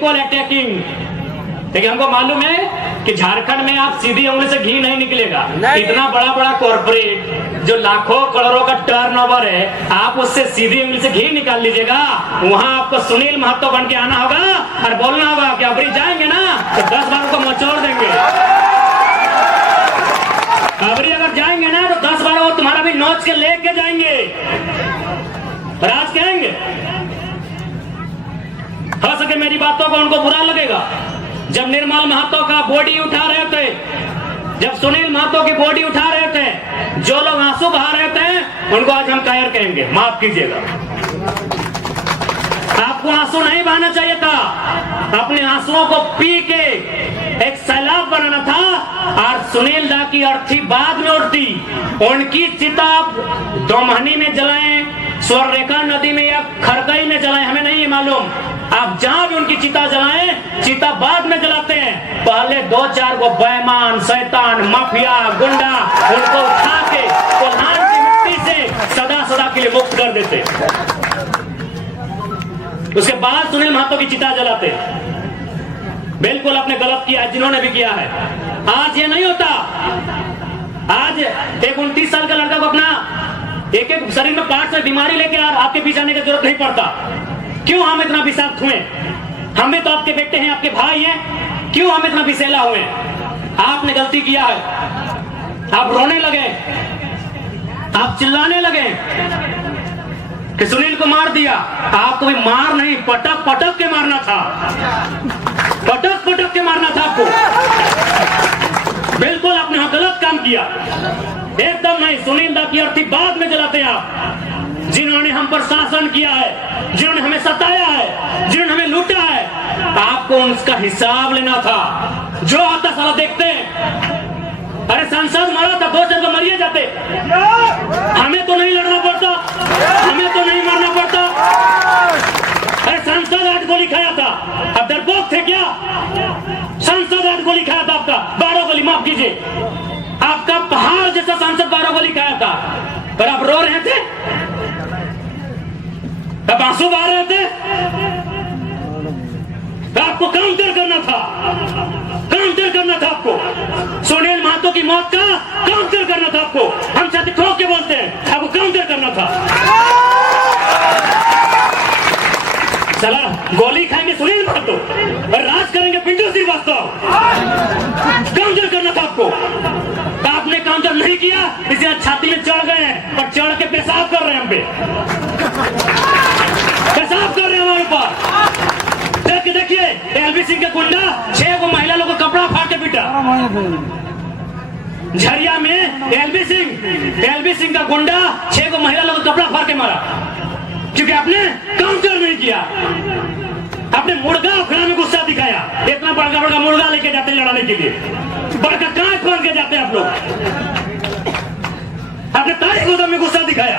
बिल्कुल अटैकिंग। देखिए हमको मालूम है कि झारखंड में आप सीधी उंगली से घी नहीं निकलेगा। इतना बड़ा बड़ा कॉर्पोरेट जो लाखों करोड़ों का टर्नओवर है, आप उससे सीधी उंगली से घी निकाल लीजिएगा। वहां आपको सुनील महतो बन के आना होगा और बोलना होगा कि अबरी जाएंगे ना तो 10 बार को मचोड़ देंगे। अबरी अगर जाएंगे ना तो 10 बार वो तुम्हारा भी नोच के लेके जाएंगे। और आज कहेंगे हो सके मेरी बातों को उनको बुरा लगेगा। जब निर्मल महतो का बॉडी उठा रहे थे, जब सुनील महतो की बॉडी उठा रहे थे, जो लोग आंसू बहा रहे थे उनको आज हम कायर कहेंगे, माफ कीजिएगा। आपको आंसू नहीं बहाना चाहिए था, अपने आंसुओं को पी के एक सैलाब बनाना था। और सुनील दा की अर्थी बाद में उठती, उनकी चिता दोमहनी में जलाएं, स्वर्णरेखा नदी में या खरकई में जलाएं, हमें नहीं मालूम। आप जहां भी उनकी चिता जलाएं, चिता बाद में जलाते हैं। पहले 2-4 को बेईमान, शैतान, माफिया, गुंडा उनको उठा के कोल्हान की मिट्टी से सदा सदा के लिए मुक्त कर देते। उसके बाद सुनील महतो की चिता जलाते। बिल्कुल आपने गलत किया है, जिन्होंने भी किया है। आज ये नहीं होता। आज एक 29 साल का लड़का को अपना एक एक शरीर में पार्ट से बीमारी लेके आपके पीछे आने की जरूरत नहीं पड़ता। क्यों हम इतना विषाक्त हुए? हम भी तो आपके बेटे हैं, आपके भाई हैं, क्यों हम इतना विषैला हुए? आपने गलती किया है, आप रोने लगे, आप चिल्लाने लगे कि सुनील को मार दिया। आपको भी मार नहीं, पटक पटक के मारना था, पटक पटक के मारना था आपको। बिल्कुल आपने गलत काम किया, एकदम नहीं। सुनील दा की अर्थी बाद में जलाते हैं आप। जिन्होंने हम पर शासन किया है, जिन्होंने हमें सताया है, जिन्होंने हमें लूटा है, आपको उसका हिसाब लेना था। जो आता साला देखते हैं। अरे सांसद मारा था, 2-4 को मरिए जाते, हमें तो नहीं लड़ना पड़ता, हमें तो नहीं मारना पड़ता। अरे सांसद 8 गोली खाया था, अब डरपोक थे क्या? सांसद 8 गोली खाया था, आपका 12 गोली, माफ कीजिए, आपका पहाड़ जैसा सांसद 12 गोली खाया था, पर आप रो रहे थे, अब आंसू बहा रहे थे। आपको काउंटर करना था, काउंटर करना था आपको। सुनील महतो की मौत का काउंटर करना था आपको। हम छाती ठोक के बोलते हैं, आपको काउंटर करना था। चला गोली खाएंगे सुनील महतो और राज करेंगे पिंटू श्रीवास्तव। काउंटर करना था आपको, आपने काउंटर नहीं किया, इसलिए छाती में चढ़ गए हैं और चढ़ के पेशाब कर रहे हैं हम पे, पेशाब कर रहे हैं हमारे ऊपर। देखिए एलबी सिंह का गुंडा 6 को महिला लोगों को कपड़ा फाड़ के पीटा। झरिया में एलबी सिंह का गुंडा 6 को महिला लोगों को कपड़ा फाड़ के मारा, क्योंकि आपने काउंटर नहीं किया। आपने मुर्गा अखड़ा में गुस्सा दिखाया, इतना बड़का बड़का मुर्गा लेके जाते लड़ाने के लिए, बड़का कांच बांध के जाते आप लोग। आपने तारी गोदाम में गुस्सा दिखाया,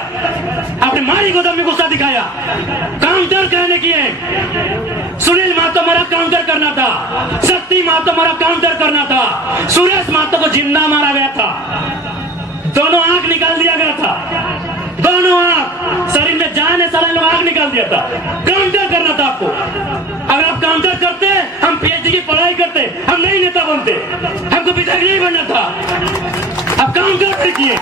आपने मारी गोदाम में गुस्सा दिखाया। काउंटर कहने की है। सुनील महतो मारा काउंटर करना था, शक्ति महतो मारा काउंटर करना था, सुरेश महतो को जिंदा मारा गया था, दोनों आंख निकाल दिया गया था, दोनों आंख, शरीर में जान है, सारे लोग आंख निकाल दिया था। काउंटर करना था आपको। अगर आप काउंटर करते, हम पीएचडी की पढ़ाई करते, हम नहीं नेता बनते, हमको विधायक नहीं बनना था। अब काउंटर नहीं किए,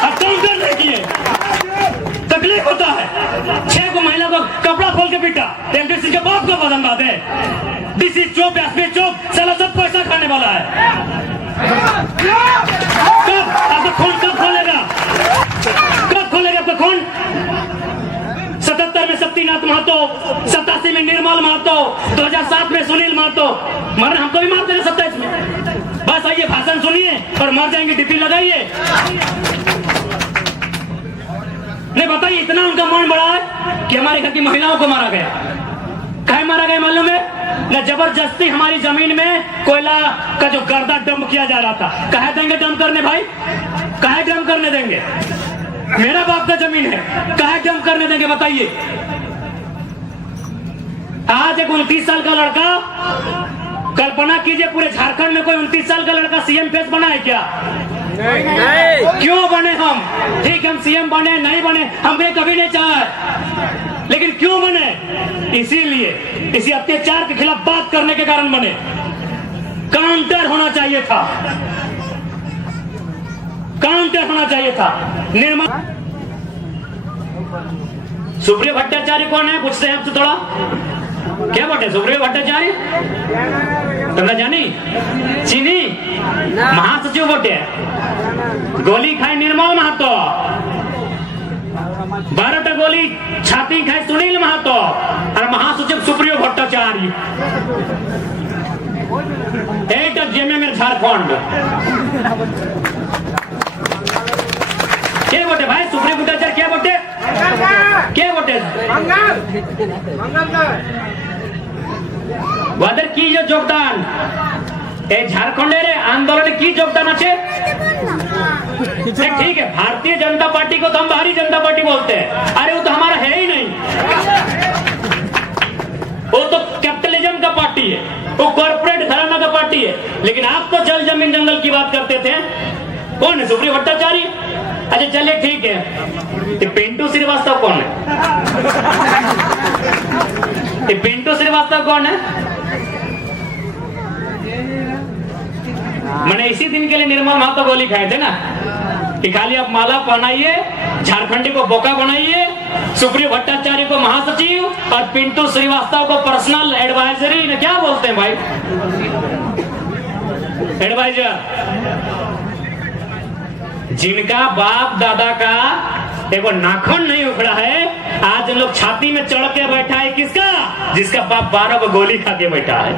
अब काउंटर नहीं किए, तकलीफ होता है। 6 को महिला को कपड़ा खोल के पीटा, एमपी सिंह के बाप को बदन बात है। डीसी चौप, एसपी चौप, साला सब पैसा खाने वाला है। कब आपका खून कब खोलेगा? कब खोलेगा आपका खून? 77 में शक्तिनाथ महतो, 87 में निर्मल महतो, 2007 में सुनील महतो। मरने हमको भी मारते हैं 27 में। बस आइए भाषण सुनिए और मर जाएंगे, डीपी लगाइए। नहीं बताइए, इतना उनका मन बड़ा है कि हमारे घर की महिलाओं को मारा गया। कहे मारा गया मालूम है? न जबरदस्ती हमारी जमीन में कोयला का जो गर्दा डंप किया जा रहा था। कहे देंगे डंप करने भाई? कहे डंप करने देंगे? मेरा बाप का जमीन है, कहे डंप करने देंगे? बताइए। आज एक 29 साल का लड़का, कल्पना कीजिए पूरे झारखंड में कोई 29 साल का लड़का सीएम फेस बना है क्या? नहीं। क्यों बने हम? ठीक, हम सीएम बने नहीं बने, हमने कभी नहीं चाहा, लेकिन क्यों बने? इसीलिए इसी अत्याचार के खिलाफ बात करने के कारण बने। काउंटर होना चाहिए था, काउंटर होना चाहिए था। निर्मल सुप्रिया भट्टाचार्य कौन है, पूछते हैं आपसे थोड़ा, क्या बोलते सुप्रिया भट्टाचार्य? तुमने जानी चीनी महासचिव बोलते हैं, गोली खाए निर्मल महतो, 12टा गोली छाती खाए सुनील महतो और महासचिव सुप्रिया भट्टाचार्य। एटा जेएमएम झारखंड क्या बोलते भाई? सुप्रिया भट्टाचार्य क्या बोलते, क्या बोलते? वादर की जो योगदान झारखंड आंदोलन की योगदान अच्छे ठीक है। भारतीय जनता पार्टी को तो हम बाहरी जनता पार्टी बोलते हैं, अरे वो तो हमारा है ही नहीं, वो तो कैपिटलिज्म का पार्टी है, वो कॉर्पोरेट घराना का पार्टी है। लेकिन आप तो जल जमीन जंगल की बात करते थे। कौन है सुप्रिया भट्टाचार्य? अच्छा चलिए ठीक है। ये पिंटू श्रीवास्तव कौन है? ये पिंटू श्रीवास्तव कौन है? मैंने इसी दिन के लिए निर्मल महतो गोली खाए थे ना कि खाली आप माला पहनाइए, झारखंडी को बोका बनाइए, सुप्रिया भट्टाचार्य को महासचिव और पिंटू श्रीवास्तव को पर्सनल एडवाइजरी ने क्या बोलते हैं भाई, एडवाइजर। जिनका बाप दादा का देखो नाखून नहीं उखड़ा है, आज लोग छाती में चढ़ के बैठा है किसका? जिसका बाप 12 को गोली खा के बैठा है।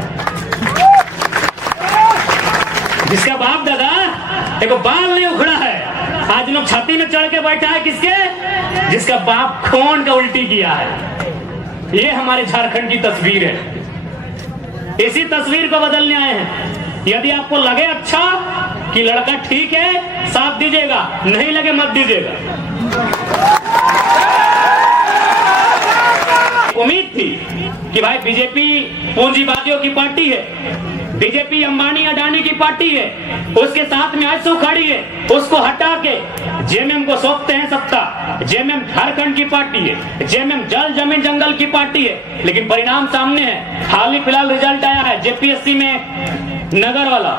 जिसका बाप दादा देखो बाल नहीं उखड़ा है, आज लोग छाती में चढ़ के बैठा है किसके? जिसका बाप खून का उल्टी किया है। ये हमारे झारखंड की तस्वीर है। इसी तस्वीर को बदलने आए हैं। यदि आपको लगे अच्छा कि लड़का ठीक है, साथ दीजिएगा, नहीं लगे मत दीजिएगा। उम्मीद थी कि भाई बीजेपी पूंजीवादियों की पार्टी है, बीजेपी अंबानी अडानी की पार्टी है, उसके साथ में आंसू खड़ी है, उसको हटा के जेएमएम को सौंपते हैं सत्ता। जेएमएम झारखंड की पार्टी है, जेएमएम जल जमीन जंगल की पार्टी है। लेकिन परिणाम सामने है, हाल ही फिलहाल रिजल्ट आया है जेपीएससी में नगर वाला,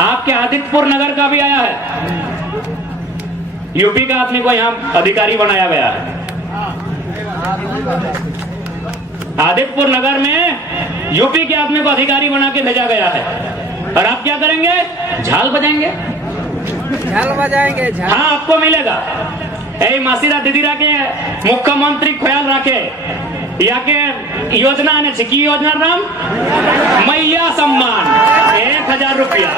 आपके आदित्यपुर नगर का भी आया है। यूपी का आदमी को यहाँ अधिकारी बनाया गया है। आदित्यपुर नगर में यूपी के आदमी को अधिकारी बना के भेजा गया है। और आप क्या करेंगे? झाल बजाएंगे, झाल बजाएंगे। हाँ आपको मिलेगा। ए मासीरा दीदीरा के मुख्यमंत्री ख्याल रखे, या के योजना ने की योजना नाम मैया सम्मान 1000 रुपया।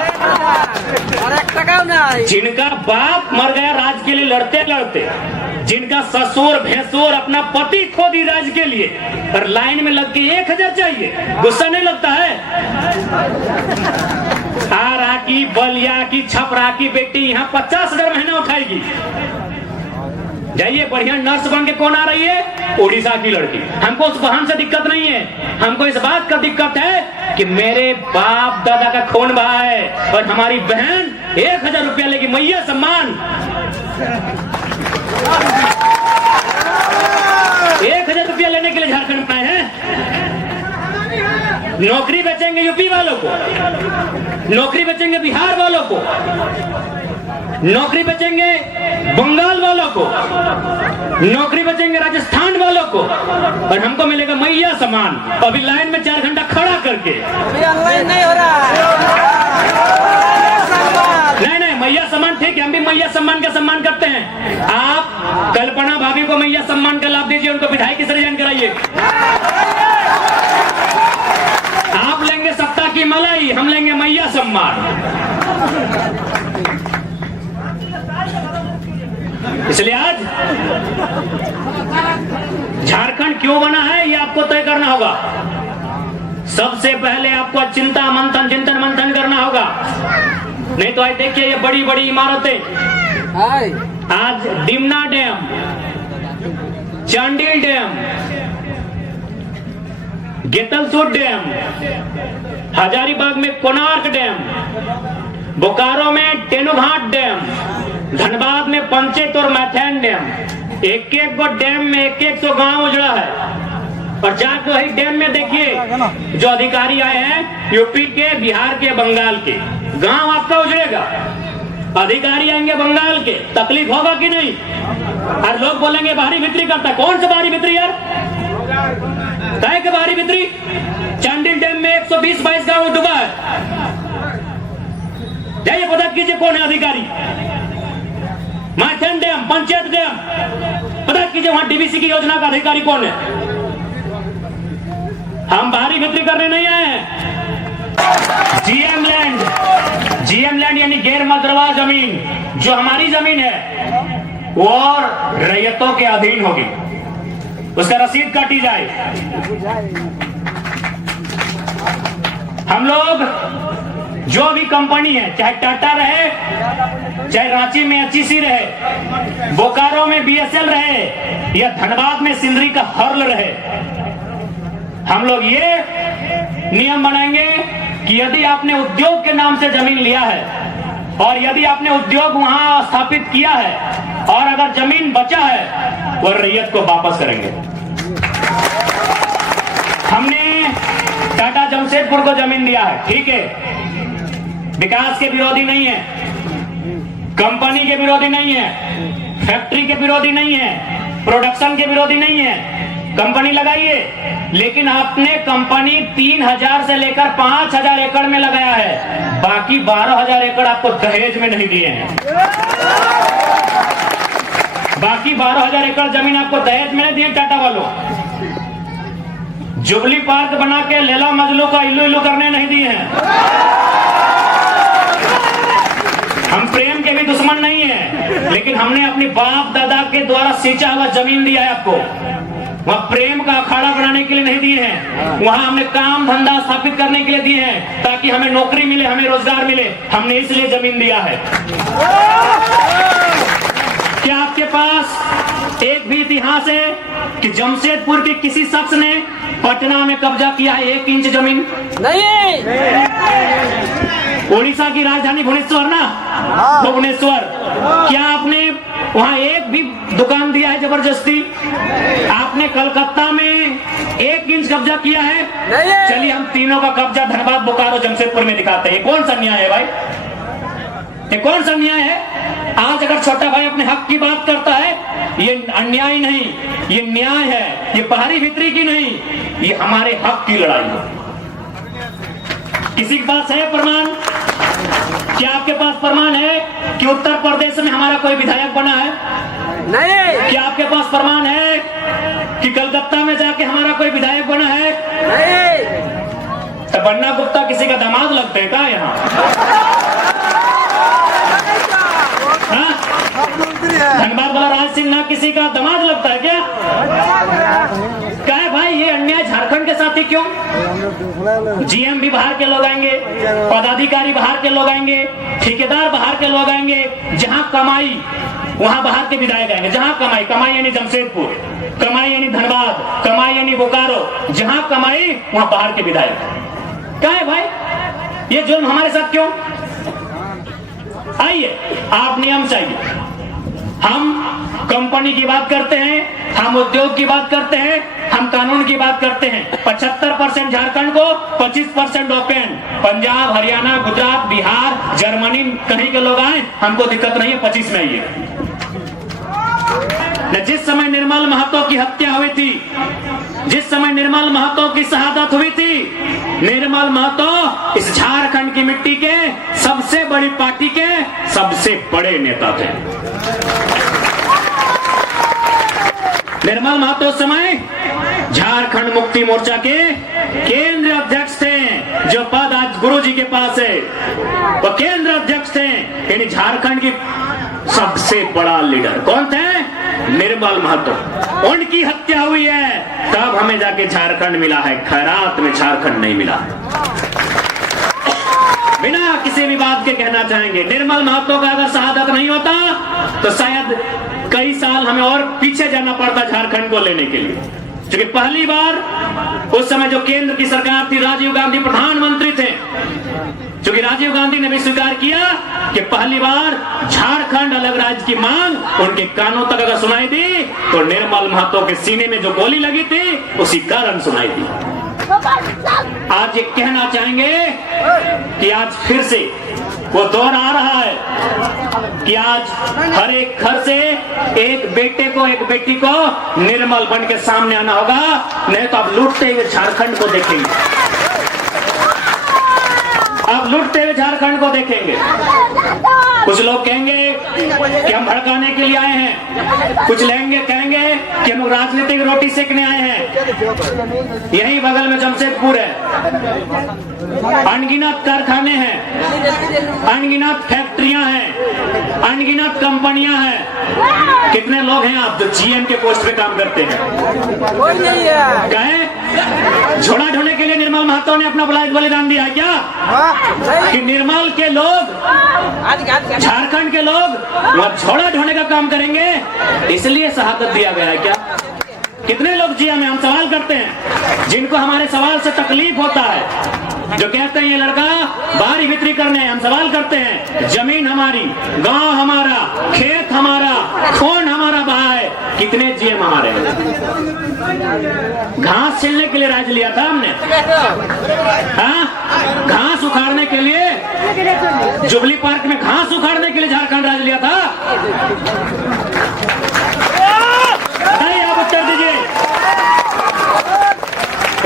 जिनका बाप मर गया राज के लिए लड़ते लड़ते, जिनका ससुर भैंसुर अपना पति खो दी राज के लिए, और लाइन में लग के 1000 चाहिए, गुस्सा नहीं लगता है? आरा की बलिया की छपरा की बेटी यहाँ 50,000 महीना उठाएगी। जाइए बढ़िया नर्स बन के कौन आ रही है? उड़ीसा की लड़की। हमको उस बहन से दिक्कत नहीं है, हमको इस बात का दिक्कत है कि मेरे बाप दादा का खून बहा है और हमारी बहन 1000 रुपया लेगी, मैया सम्मान। 1000 रुपया लेने के लिए झारखंड में आए हैं। नौकरी बेचेंगे यूपी वालों को, नौकरी बेचेंगे बिहार वालों को, नौकरी बेचेंगे बंगाल वालों को, नौकरी बेचेंगे राजस्थान वालों को, और हमको मिलेगा मैया सम्मान। अभी लाइन में 4 घंटा खड़ा करके। ऑनलाइन नहीं हो रहा है। नहीं मैया सम्मान ठीक है, हम भी मैया सम्मान का सम्मान करते हैं। आप कल्पना भाभी को मैया सम्मान का लाभ दीजिए, उनको विधायक की सृजन कराइए। आप लेंगे सत्ता की मलाई, हम लेंगे मैया सम्मान। इसलिए आज झारखंड क्यों बना है ये आपको तय करना होगा। सबसे पहले आपको चिंतन मंथन करना होगा। नहीं तो आज देखिए ये बड़ी बड़ी इमारतें, आज Dimna dam, Chandil dam, Getalsud dam, Hazaribagh में कोणार्क डैम, बोकारो में टेनुघाट डैम, धनबाद में पंचेत और मैथेन डैम, एक एक गो डैम में 100 गांव उजड़ा है। और जाके वही डैम में देखिए जो अधिकारी आए हैं यूपी के, बिहार के, बंगाल के, गांव आपका उजड़ेगा। अधिकारी आएंगे बंगाल के, तकलीफ होगा कि नहीं? और लोग बोलेंगे बाहरी बिक्री करता है। कौन सा बाहरी बिक्री यार? तय के बाहरी बिक्री? चांडिल डैम में 120-22 गांव डूबा है। जाइए पता कीजिए कौन है अधिकारी। माथेन डैम, पंचायत डैम, पता कीजिए वहां डीबीसी की योजना का अधिकारी कौन है। हम बाहरी बिक्री करने नहीं आए हैं। जीएम लैंड यानी गैर मलदरवा जमीन जो हमारी जमीन है वो और रैयतों के अधीन होगी, उसका रसीद काटी जाए। हम लोग जो भी कंपनी है, चाहे टाटा रहे, चाहे रांची में एचईसी रहे, बोकारो में बीएसएल रहे, या धनबाद में सिंदरी का हर्ल रहे, हम लोग ये नियम बनाएंगे कि यदि आपने उद्योग के नाम से जमीन लिया है और यदि आपने उद्योग वहां स्थापित किया है और अगर जमीन बचा है वो रैयत को वापस करेंगे। हमने टाटा जमशेदपुर को जमीन दिया है, ठीक है, विकास के विरोधी नहीं है, कंपनी के विरोधी नहीं है, फैक्ट्री के विरोधी नहीं है, प्रोडक्शन के विरोधी नहीं है, कंपनी लगाइए। लेकिन आपने कंपनी 3000 से लेकर 5000 एकड़ में लगाया है, बाकी 12000 एकड़ आपको दहेज में नहीं दिए हैं। बाकी 12000 एकड़ जमीन आपको दहेज में नहीं दिए टाटा वालों। जुबली पार्क बना के लैला मजनू का इल्लू इल्लू करने नहीं दिए हैं। हम प्रेम के भी दुश्मन नहीं है, लेकिन हमने अपनी बाप दादा के द्वारा सींचा हुआ जमीन दिया है आपको। वहां प्रेम का अखाड़ा बनाने के लिए नहीं दिए हैं, वहां हमने काम धंधा स्थापित करने के लिए दिए हैं ताकि हमें नौकरी मिले, हमें रोजगार मिले। हमने इसलिए जमीन दिया है। क्या आपके पास एक भी इतिहास है कि जमशेदपुर के किसी शख्स ने पटना में कब्जा किया है 1 इंच जमीन? नहीं। उड़ीसा की राजधानी भुवनेश्वर ना, भुवनेश्वर, क्या आपने वहां एक भी दुकान दिया है जबरदस्ती? आपने कलकत्ता में 1 इंच कब्जा किया है? चलिए हम तीनों का कब्जा धनबाद, बोकारो, जमशेदपुर में दिखाते हैं। कौन सा न्याय है भाई? ये कौन सा न्याय है? आज अगर छोटा भाई अपने हक की बात करता है, ये अन्याय नहीं, ये न्याय है। ये बाहरी भीतरी की नहीं, ये हमारे हक की लड़ाई है। किसी के पास है प्रमाण? क्या आपके पास प्रमाण है कि उत्तर प्रदेश में हमारा कोई विधायक बना है? नहीं। क्या आपके पास प्रमाण है कि कलकत्ता में जाके हमारा कोई विधायक बना है? नहीं। तो बन्ना गुप्ता किसी का दामाद लगते हैं क्या यहाँ? धनबाद वाला राज सिन्हा किसी का दामाद लगता है क्या? क्या है भाई ये अन्याय झारखंड के साथ ही क्यों? जीएम भी बाहर के लोग आएंगे, पदाधिकारी बाहर के लोग आएंगे, ठेकेदार बाहर के लोग आएंगे। जहां कमाई वहां बाहर के विधायक आएंगे। जहां कमाई, कमाई यानी जमशेदपुर, कमाई यानी धनबाद, कमाई यानी बोकारो, जहां कमाई वहां बाहर के विधायक। क्या है भाई ये जुल्म हमारे साथ क्यों? आइए आप नियम चाहिए। हम कंपनी की बात करते हैं, हम उद्योग की बात करते हैं, हम कानून की बात करते हैं। 75% झारखंड को, 25% ओपन। पंजाब, हरियाणा, गुजरात, बिहार, जर्मनी कहीं के लोग आए, हमको दिक्कत नहीं है, 25 में आइए। जिस समय निर्मल महतो की हत्या हुई थी, जिस समय निर्मल महतो की शहादत हुई थी, निर्मल महतो इस झारखंड की मिट्टी के सबसे बड़ी पार्टी के सबसे बड़े नेता थे। निर्मल महतो उस समय झारखंड मुक्ति मोर्चा के केंद्रीय अध्यक्ष थे, जो पद आज गुरुजी के पास है, वो केंद्रीय अध्यक्ष थे। यानी झारखंड की सबसे बड़ा लीडर कौन थे? निर्मल महतो। उनकी हत्या हुई है तब हमें जाके झारखंड मिला है, खैरात में झारखंड नहीं मिला। बिना किसी भी बात के कहना चाहेंगे, निर्मल महतो का अगर शहादत नहीं होता तो शायद कई साल हमें और पीछे जाना पड़ता झारखंड को लेने के लिए। क्योंकि पहली बार उस समय जो केंद्र की सरकार थी, राजीव गांधी प्रधानमंत्री थे, क्योंकि राजीव गांधी ने भी स्वीकार किया कि पहली बार झारखंड अलग राज्य की मांग उनके कानों तक अगर सुनाई दी तो निर्मल महतो के सीने में जो गोली लगी थी उसी कारण सुनाई दी। आज ये कहना चाहेंगे कि आज फिर से वो दौर आ रहा है कि आज हर एक घर से एक बेटे को, एक बेटी को निर्मल बन के सामने आना होगा, नहीं तो आप लूटते हुए झारखंड को देखेंगे, आप लूटते हुए झारखंड को देखेंगे। कुछ लोग कहेंगे कि हम भड़काने के लिए आए हैं, कुछ कहेंगे कि हम राजनीतिक रोटी सेकने आए हैं। यही बगल में जमशेदपुर है, अनगिनत कारखाने हैं, अनगिनत फैक्ट्रियां हैं, अनगिनत कंपनियां हैं। कितने लोग हैं आप जो जीएम के पोस्ट पे काम करते हैं? कोई नहीं है। कहें झोला ढोने के लिए निर्मल महतो ने अपना बलिदान दिया क्या? कि निर्मल के लोग, झारखंड के लोग वह झोला ढोने का काम करेंगे, इसलिए शहादत दिया गया है क्या? कितने लोग जिया में हम सवाल करते हैं, जिनको हमारे सवाल से तकलीफ होता है, जो कहते हैं ये लड़का बारी बिक्री करने, हम सवाल करते हैं जमीन हमारी, गांव हमारा, खेत हमारा, खून हमारा बहा है, कितने जीएम हमारे हैं? घास छीलने के लिए राज लिया था हमने, हाँ, घास उखाड़ने के लिए, जुबली पार्क में घास उखाड़ने के लिए झारखंड राज लिया था। नहीं, आप उत्तर दीजिए।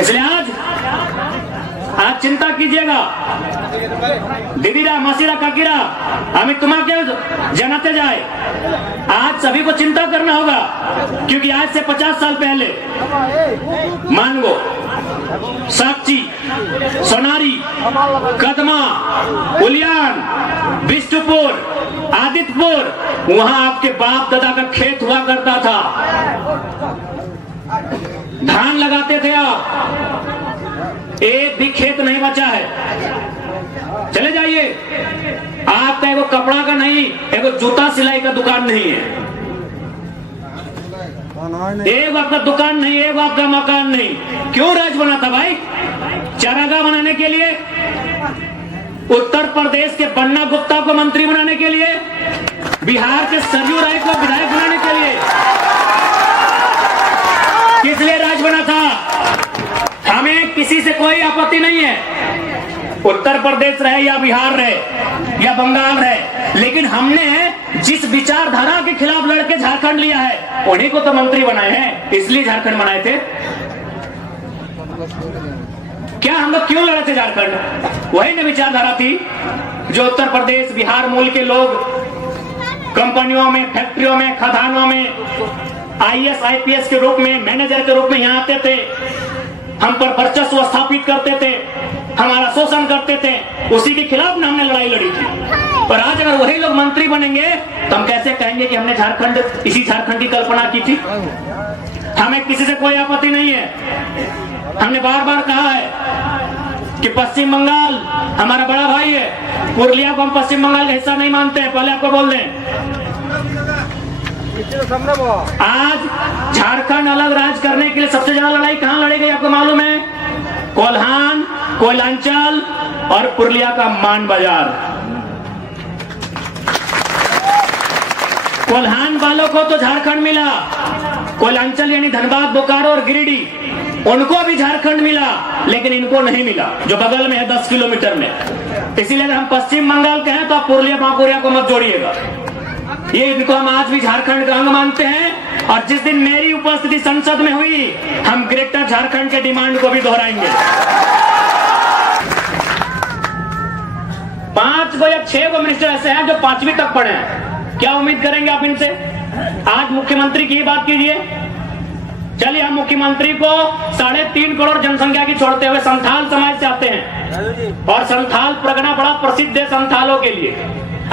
इसलिए आज चिंता कीजिएगा, दीदीरा, मासीरा, काकीरा, हमें तुम्हारे जनाते जाए, आज सभी को चिंता करना होगा, क्योंकि आज से 50 साल पहले मानगो, साक्षी, सोनारी, कदमा, उलियान, बिष्टुपुर, आदित्यपुर, वहां आपके बाप दादा का खेत हुआ करता था, धान लगाते थे आप, एक भी खेत नहीं बचा है। चले जाइए, आपका एगो कपड़ा का नहीं, एगो जूता सिलाई का दुकान नहीं है, एक आपका दुकान नहीं, एक आपका मकान नहीं। क्यों राज बना था भाई? चारागाह बनाने के लिए, उत्तर प्रदेश के बन्ना गुप्ता को मंत्री बनाने के लिए, बिहार के सरयू राय को विधायक बनाने के लिए, किस लिए राज बना था? हमें किसी से कोई आपत्ति नहीं है, उत्तर प्रदेश रहे या बिहार रहे या बंगाल रहे, लेकिन हमने जिस विचारधारा के खिलाफ लड़के झारखंड लिया है उन्हीं को तो मंत्री बनाए हैं, इसलिए झारखंड बनाए थे। क्या हम लोग क्यों लड़े थे झारखंड? वही न विचारधारा थी जो उत्तर प्रदेश, बिहार मूल के लोग कंपनियों में, फैक्ट्रियों में, खदानों में आईएएस, आईपीएस के रूप में, मैनेजर के रूप में यहाँ आते थे, हम पर वर्चस्व स्थापित करते थे, हमारा शोषण करते थे, उसी के खिलाफ ना हमने लड़ाई लड़ी थी। पर आज अगर वही लोग मंत्री बनेंगे तो हम कैसे कहेंगे कि हमने झारखंड, इसी झारखंड की कल्पना की थी? हमें किसी से कोई आपत्ति नहीं है। हमने बार बार कहा है कि पश्चिम बंगाल हमारा बड़ा भाई है, पुरुलिया को हम पश्चिम बंगाल का हिस्सा नहीं मानते हैं, पहले आपको बोल दें। आज झारखंड अलग राज करने के लिए सबसे ज्यादा लड़ाई कहां लड़ी गई आपको मालूम है? कोल्हान, कोयलांचल और पुरुलिया का मान बाजार। कोल्हान वालों को तो झारखंड मिला, कोयलांचल यानी धनबाद, बोकारो और गिरिडीह, उनको भी झारखंड मिला, लेकिन इनको नहीं मिला जो बगल में है 10 किलोमीटर में। इसीलिए अगर हम पश्चिम बंगाल के हैं तो आप पुरुलिया, बांकुरिया को मत जोड़िएगा। ये इनको हम आज भी झारखंड का अंग मानते हैं, और जिस दिन मेरी उपस्थिति संसद में हुई, हम ग्रेटर झारखंड के डिमांड को भी दोहराएंगे। 5 या 6 मिनिस्टर ऐसे हैं जो 5वीं तक पढ़े हैं, क्या उम्मीद करेंगे आप इनसे? आज मुख्यमंत्री की बात कीजिए। चलिए, हम मुख्यमंत्री को 3.5 करोड़ जनसंख्या की छोड़ते हुए संथाल समाज से आते हैं, और संथाल परगना बड़ा प्रसिद्ध है संथालों के लिए।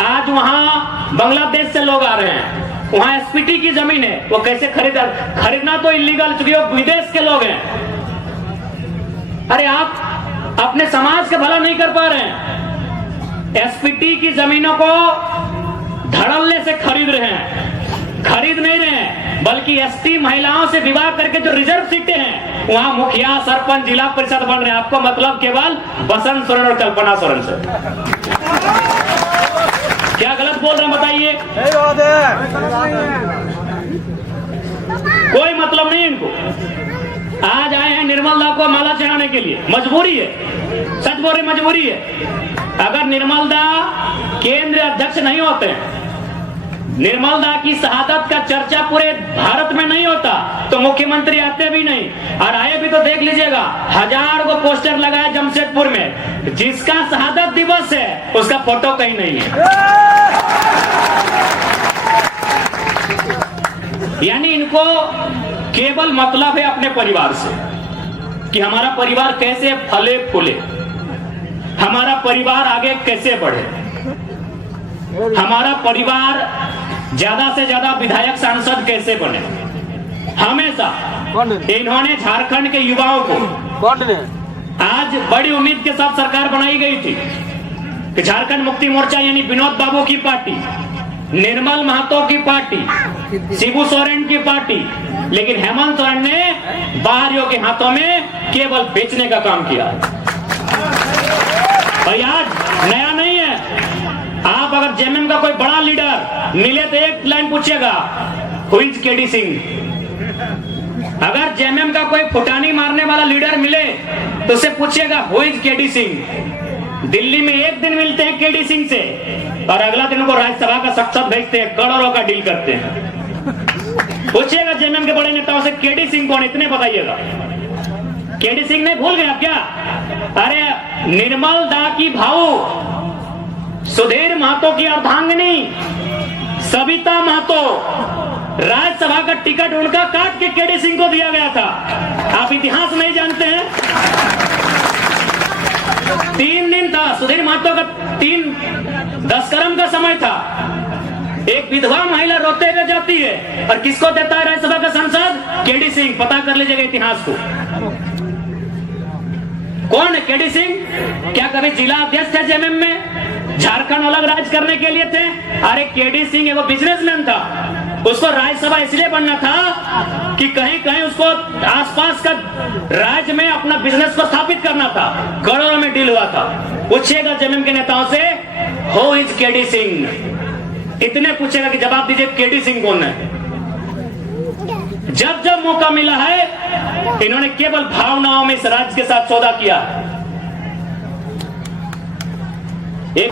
आज वहां बांग्लादेश से लोग आ रहे हैं, वहां एसपीटी की जमीन है, वो कैसे खरीदना तो इलीगल, चूंकि वो विदेश के लोग हैं। अरे आप अपने समाज का भला नहीं कर पा रहे हैं, एसपीटी की जमीनों को धड़ल्ले से खरीद रहे हैं, खरीद नहीं रहे हैं। बल्कि एसटी महिलाओं से विवाह करके जो रिजर्व सीटें हैं वहां मुखिया, सरपंच, जिला परिषद बन रहे हैं। आपको मतलब केवल बसंत सोरेन और कल्पना सोरेन से। क्या गलत बोल रहे हैं बताइए? कोई मतलब नहीं इनको। आज आए हैं निर्मल दा को माला चढ़ाने के लिए, मजबूरी है, सच बोल रहे मजबूरी है। अगर निर्मल दा केंद्रीय अध्यक्ष नहीं होते, निर्मल दा की शहादत का चर्चा पूरे भारत में नहीं होता तो मुख्यमंत्री आते भी नहीं, और आए भी तो देख लीजिएगा 1000 को पोस्टर लगाए जमशेदपुर में, जिसका शहादत दिवस है उसका फोटो कहीं नहीं है। यानी इनको केवल मतलब है अपने परिवार से कि हमारा परिवार कैसे फले फूले, हमारा परिवार आगे कैसे बढ़े, हमारा परिवार ज्यादा से ज्यादा विधायक सांसद कैसे बने। हमेशा इन्होंने झारखंड के युवाओं को आज बड़ी उम्मीद के साथ सरकार बनाई गई थी कि झारखंड मुक्ति मोर्चा यानी विनोद बाबू की पार्टी, निर्मल महतो की पार्टी, शिबू सोरेन की पार्टी, लेकिन हेमंत सोरेन ने बाहरियों के हाथों में केवल बेचने का काम किया। भाई आज नया नहीं है। आप अगर जेएमएम का कोई बड़ा लीडर मिले तो एक लाइन पूछिएगा, हु इज केडी सिंह। अगर जेएमएम का कोई फुटानी मारने वाला लीडर मिले तो उससे पूछिएगा, who is KD Singh. Delhi में एक दिन मिलते हैं केडी सिंह से और अगला दिन उनको राज्यसभा का सांसद भेजते हैं, करोड़ों का डील करते हैं। पूछिएगा जेएमएम के बड़े नेताओं से, केडी सिंह कौन, इतने बताइएगा। केडी सिंह नहीं भूल गए आप क्या? अरे निर्मल दा की भाऊ सुधीर महतो की अर्धांगिनी सविता महतो, राज्यसभा का टिकट उनका काट के केडी सिंह को दिया गया था। आप इतिहास नहीं जानते हैं? 3 दिन था सुधीर महतो का, 10 कर्म का समय था। एक विधवा महिला रोते हुए जाती है और किसको देता है राज्यसभा का सांसद? केडी सिंह। पता कर लीजिएगा इतिहास को, कौन है केडी सिंह? क्या कभी जिला अध्यक्ष थे जेएमएम में? झारखंड अलग राज्य करने के लिए थे? अरे केडी सिंह वो बिजनेसमैन था, उसको राज्यसभा इसलिए बनना था कि कहीं कहीं उसको आसपास का राज्य में अपना बिजनेस को स्थापित करना था। करोड़ों में डील हुआ था। पूछिएगा जेएमएम के नेताओं से, हु इज केडी सिंह। इतने पूछेगा कि जवाब दीजिए केडी सिंह कौन है। जब जब मौका मिला है इन्होंने केवल भावनाओं में इस राज्य के साथ सौदा किया। एक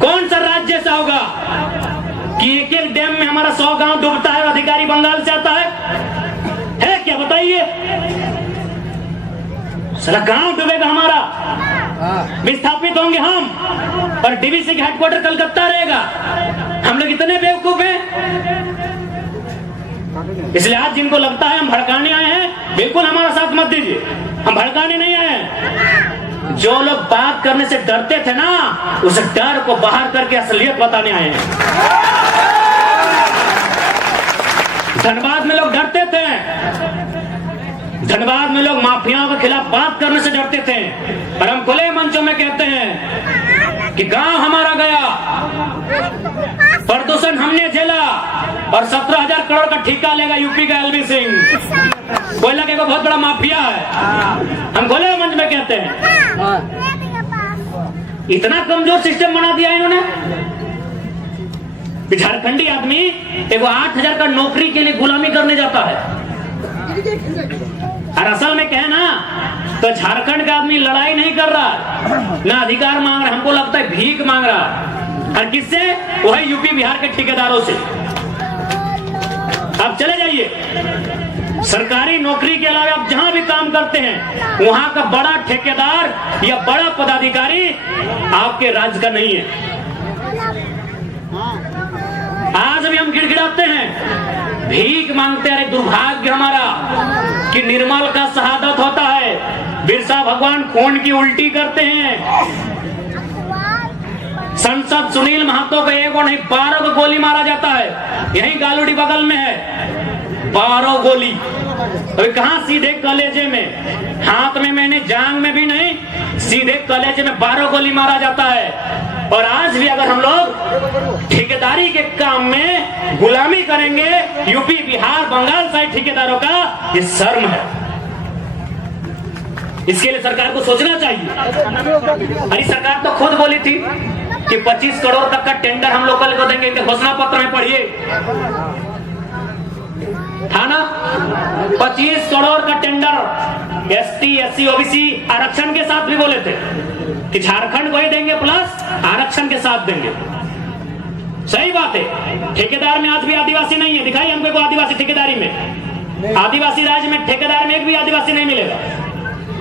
कौन सा राज्य ऐसा होगा कि एक एक डैम में हमारा 100 गांव डूबता है और अधिकारी बंगाल से आता है क्या बताइए? साला गांव डूबेगा हमारा, विस्थापित होंगे हम और डीवीसी का हेडक्वार्टर कलकत्ता रहेगा। हम लोग इतने बेवकूफ हैं। इसलिए आज जिनको लगता है हम भड़काने आए हैं, बिल्कुल हमारा साथ मत दीजिए। हम भड़काने नहीं आए हैं। जो लोग बात करने से डरते थे ना, उस डर को बाहर करके असलियत बताने आए हैं। धनबाद में लोग डरते थे, धनबाद में लोग माफियाओं के खिलाफ बात करने से डरते थे, और हम खुले मंचों में कहते हैं कि गांव हमारा गया, प्रदूषण हमने झेला और 17,000 करोड़ का ठेका लेगा यूपी का एलवी सिंह। कोयला के बहुत बड़ा माफिया है, हम खुले मंच में कहते हैं। इतना कमजोर सिस्टम बना दिया इन्होंने। झारखंडी आदमी एगो 8,000 का नौकरी के लिए गुलामी करने जाता है, और असल में कहे ना तो झारखंड का आदमी लड़ाई नहीं कर रहा, ना अधिकार मांग रहा, हमको लगता है भीख मांग रहा। और किससे? वही यूपी बिहार के ठेकेदारों से। आप चले जाइए, सरकारी नौकरी के अलावा आप जहां भी काम करते हैं वहां का बड़ा ठेकेदार या बड़ा पदाधिकारी आपके राज्य का नहीं है। आज भी हम गिड़गिड़ाते हैं, भीख मांगते हैं। दुर्भाग्य हमारा कि निर्मल का शहादत होता है, बिरसा भगवान खून की उल्टी करते हैं। संसद सुनील महतो को 1 नहीं 12 को गोली मारा जाता है, यही गालूडी बगल में है। 12 गोली, अभी कहां? सीधे कलेजे में, हाथ में मैंने, जांग में भी नहीं, सीधे कलेजे में 12 गोली मारा जाता है। और आज भी अगर हम लोग ठेकेदारी के काम में गुलामी करेंगे, यूपी बिहार बंगाल साइड ठेकेदारों का, ये शर्म है। इसके लिए सरकार को सोचना चाहिए। अरे सरकार तो खुद बोली थी कि 25 करोड़ तक का टेंडर हम लोकल को देंगे, इनके घोषणा पत्र में पढ़िए, था ना? 25 करोड़ का टेंडर एसटी एससी ओबीसी आरक्षण के साथ भी बोले थे कि झारखंड को ही देंगे प्लस आरक्षण के साथ देंगे। सही बात है। ठेकेदार में आज भी आदिवासी नहीं है, दिखाई हमको को आदिवासी ठेकेदारी में। आदिवासी राज्य में ठेकेदार में एक भी आदिवासी नहीं मिलेगा।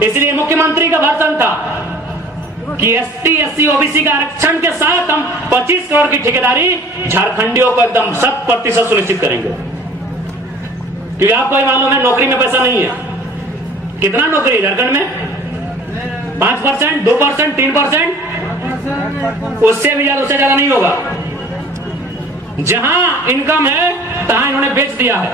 इसलिए मुख्यमंत्री का भाषण था कि एसटी एससी ओबीसी का आरक्षण के साथ हम 25 करोड़ की ठेकेदारी झारखंडियों को एकदम 100% सुनिश्चित करेंगे। क्योंकि आपको ही मालूम है नौकरी में पैसा नहीं है। कितना नौकरी है झारखंड में? 5%, 2%, 3%, उससे भी ज्यादा, उससे ज्यादा नहीं होगा। जहां इनकम है तहां इन्होंने बेच दिया है।